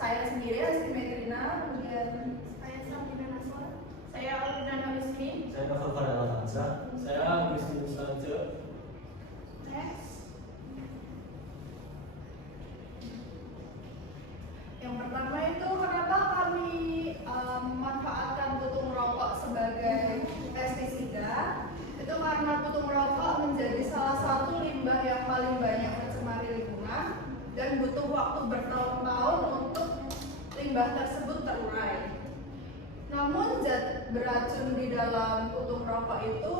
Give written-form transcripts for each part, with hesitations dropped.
Saya sendiri Asti Metrina, kemudian Saya Sabrina Naswa. saya Alvina Rizmi. Saya Novel Farel Hamza. Saya Wisnu Saja. Next. Yang pertama itu kenapa kami memanfaatkan puntung rokok sebagai pestisida? Itu karena puntung rokok menjadi salah satu limbah yang paling banyak mencemari lingkungan dan butuh waktu bertahun-tahun untuk limbah tersebut terurai. Namun zat beracun di dalam puntung rokok itu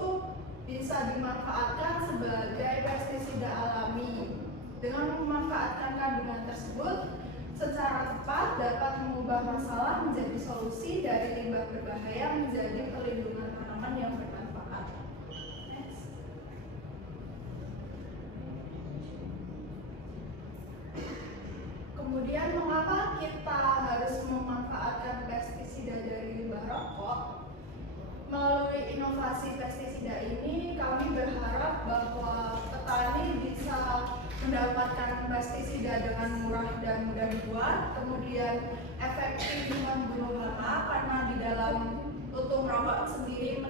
bisa dimanfaatkan sebagai pestisida alami. Dengan memanfaatkan kandungan tersebut secara tepat dapat mengubah masalah menjadi solusi dari limbah berbahaya menjadi perlindungan tanaman yang bermanfaat. Next. Kemudian mengapa kita harus memanfaatkan pestisida dari limbah rokok? Melalui inovasi pestisida ini, kami berharap bahwa petani bisa mendapatkan pestisida dengan murah dan mudah dibuat, kemudian efektif membunuh hama karena di dalam puntung rokok sendiri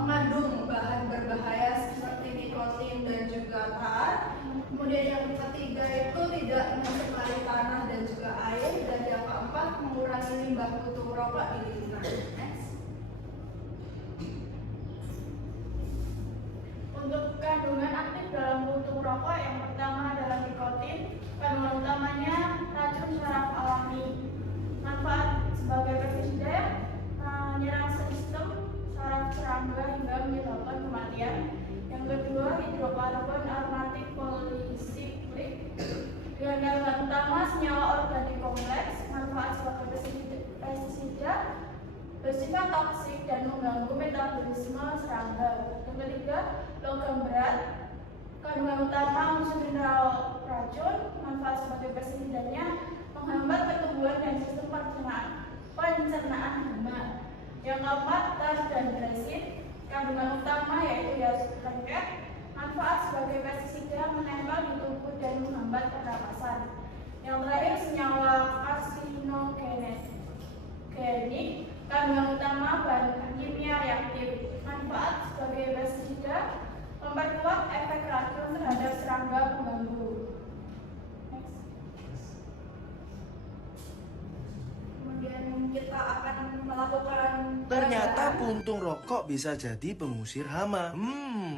mengandung bahan berbahaya seperti nikotin dan juga tar. Kemudian yang ketiga itu tidak mencemari tanah dan juga air, dan yang keempat mengurangi limbah puntung rokok di lingkungan. Next. Untuk kandungan aktif dalam puntung rokok, yang pertama adalah nikotin. Kandungan utamanya racun saraf alami. Manfaat sebagai pestisida menyerang sistem saraf serangga hingga menyebabkan kematian. Yang kedua, hidrokarbon aromatik polisiklik. Dengan kandungan utama senyawa organik kompleks. Manfaat sebagai pestisida bersifat toksik dan mengganggu metabolisme serangga. Yang ketiga, logam berat. Kandungan utama unsur mineral racun. Manfaat sebagai pestisidanya menghambat pertumbuhan dan sistem pencernaan hama. Yang keempat, tar dan resin. Kandungan utama yaitu lengket. Manfaat sebagai pestisida menempel di tubuh dan menghambat pernapasan. Yang terakhir, senyawa karsinogenik. Kandungan utama bahan kimia reaktif. Manfaat sebagai pestisida memperkuat efek racun terhadap serangga pengganggu. Kemudian kita akan melakukan Ternyata puntung rokok bisa jadi pengusir hama.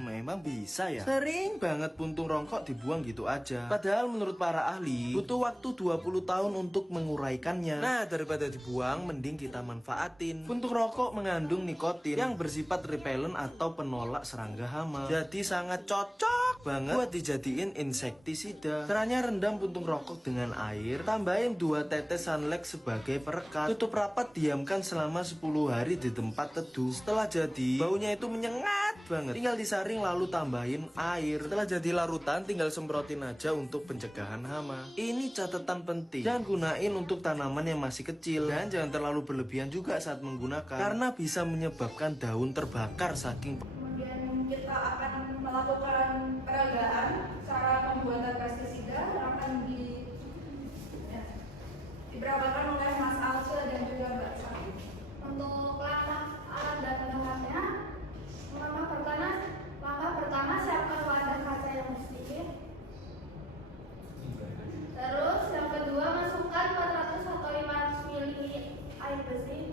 Memang bisa ya. Sering banget puntung rokok dibuang gitu aja. Padahal menurut para ahli butuh waktu 20 tahun untuk menguraikannya. Nah, daripada dibuang mending kita manfaatin. Puntung rokok mengandung nikotin yang bersifat repellent atau penolak serangga hama. Jadi sangat cocok banget buat dijadiin insektisida. Caranya rendam puntung rokok dengan air, tambahin 2 tetes sunlight sebagai perekat. Tutup rapat, diamkan selama 10 hari di tempat teduh. Setelah jadi, baunya itu menyengat banget. Tinggal disaring lalu tambahin air. Setelah jadi larutan, tinggal semprotin aja untuk pencegahan hama. Ini catatan penting. Jangan gunain untuk tanaman yang masih kecil. Dan jangan terlalu berlebihan juga saat menggunakan, karena bisa menyebabkan daun terbakar saking. Kemudian kita akan melakukan peragaan cara pembuatan pestisida yang akan diberangkatkan oleh Mas Alce dan juga Mbak Sari. Untuk langkah alat dan bahannya, langkah pertama siapkan wadah kaca yang bersih. Terus yang kedua, masukkan 400 atau 500 ml air bersih.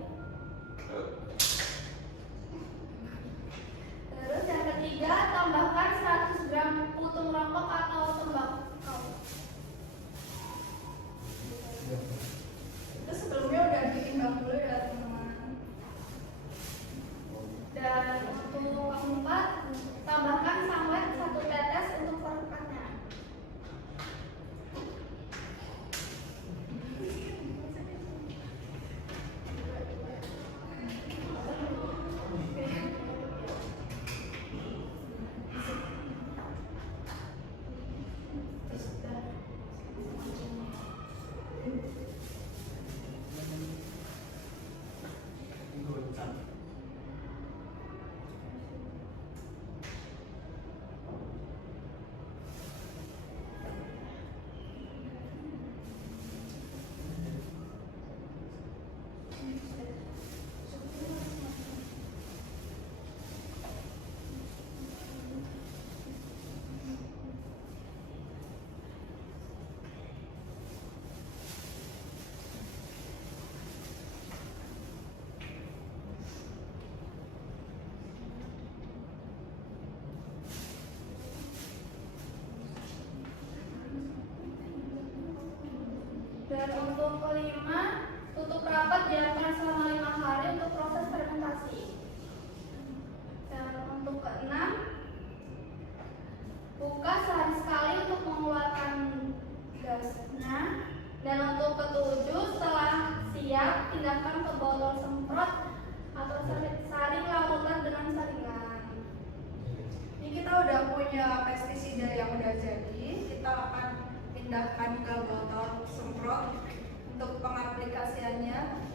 Yang kelima, tutup rapat dilakukan selama 5 hari untuk proses fermentasi. Dan untuk keenam, buka sehari sekali untuk mengeluarkan gasnya. Dan untuk ketujuh, setelah siap, pindahkan ke botol semprot atau saring lakukan dengan saringan. Ini kita udah punya pestisida yang udah jadi, kita akan pindahkan ke botol semprot untuk pengaplikasiannya.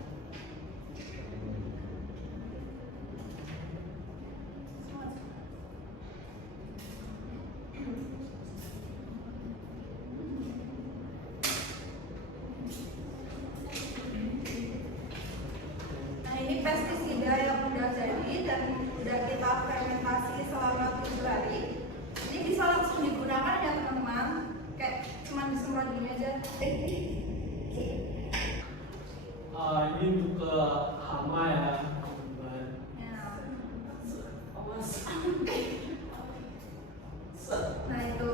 Nah, ini pestisida yang udah jadi dan udah kita fermentasi selama 7 hari. Ini bisa langsung digunakan ya teman-teman. Kayak cuma disemprot gini aja. Ini untuk ke hama ya, teman-teman. Ya. Awas. Nah itu.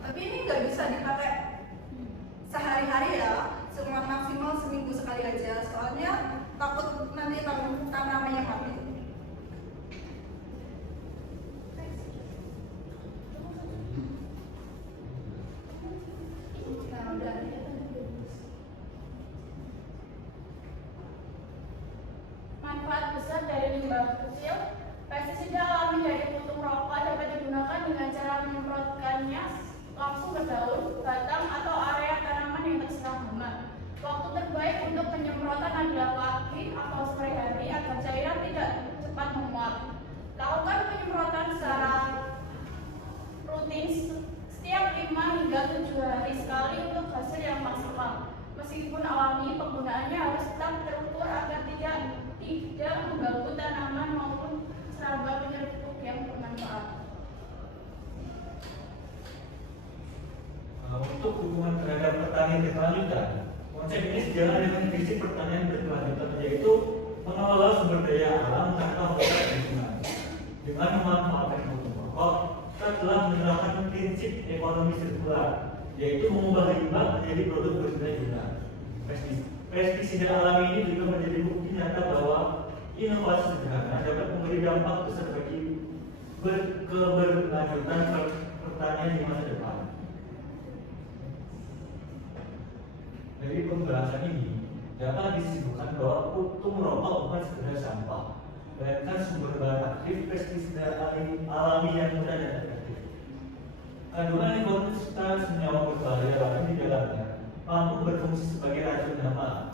Tapi ini nggak bisa dipakai sehari-hari ya. Cuma maksimal seminggu sekali aja. Soalnya takut nanti tanamannya mati. Nah udah. Manfaat besar dari limbah kecil, pestisida alami dari puntung rokok dapat digunakan dengan cara menyemprotkannya langsung ke daun, batang, atau area tanaman yang terserang hama. Waktu terbaik untuk penyemprotan adalah pagi atau sore hari agar cairan tidak cepat menguap. Lakukan penyemprotan secara rutin setiap 5 hingga 7 hari sekali untuk hasil yang maksimal. Meskipun alami, penggunaannya harus tetap terukur agar tidak mengganggu tanaman maupun serangga penyerbuka yang bermanfaat. Untuk hubungan terhadap pertanian berkelanjutan, konsep ini sejalan dengan visi pertanian berkelanjutan, yaitu mengelola sumber daya alam tanpa merusak lingkungan. Dengan memanfaatkan puntung rokok, kita telah menerapkan prinsip ekonomi sirkular, yaitu mengubah limbah menjadi produk bernilai guna. Pestisida alami ini juga menjadi bukti nyata bahwa inovasi sederhana dapat memberi dampak besar bagi keberlanjutan pertanian di masa depan. Dari pembahasan ini dapat disimpulkan bahwa puntung rokok bukan sekedar sampah, melainkan sumber bahan aktif pestisida alami yang mudah dan efektif. Kandungan nikotin senyawa berbahaya lain di dalamnya mampu berfungsi sebagai racun hama.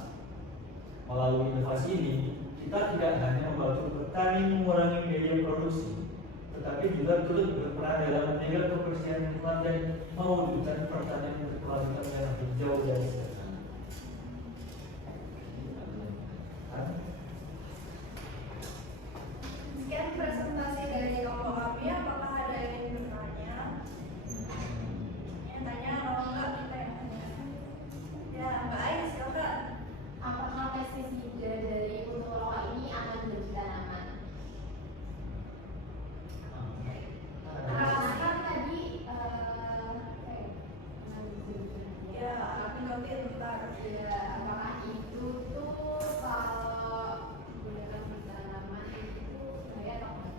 Melalui inovasi ini, kita tidak hanya membantu petani mengurangi biaya produksi, tetapi juga turut berperan dalam menjaga kebersihan lingkungan dan mewujudkan pertanian berkelanjutan yang hijau dan sejahtera. Sekian presentasi dari kelompok kami. Apakah ada yang ingin bertanya? Yang tanya, kalau enggak kita yang tanya. Ya, Mbak Ais, silakan. Apakah pestisida dari puntung rokok ini aman bagi tanaman? Kan tadi Ya, nikotin bentar. ya, apakah itu tuh kalau digunakan di tanaman itu bahaya atau enggak?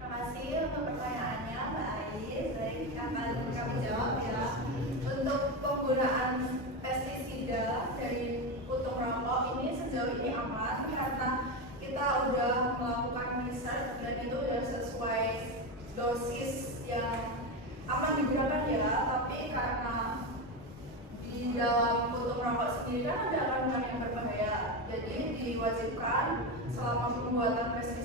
Terima kasih untuk pertanyaannya, Mbak Ais. Baik, akan kami jawab ya. Untuk penggunaan pestisida dari puntung rokok ini sejauh ini aman karena kita udah melakukan riset dan itu udah sesuai dosis yang aman digunakan ya. Tapi karena di dalam puntung rokok sendiri kan ada kandungan yang berbahaya, jadi diwajibkan selama pembuatan pestisida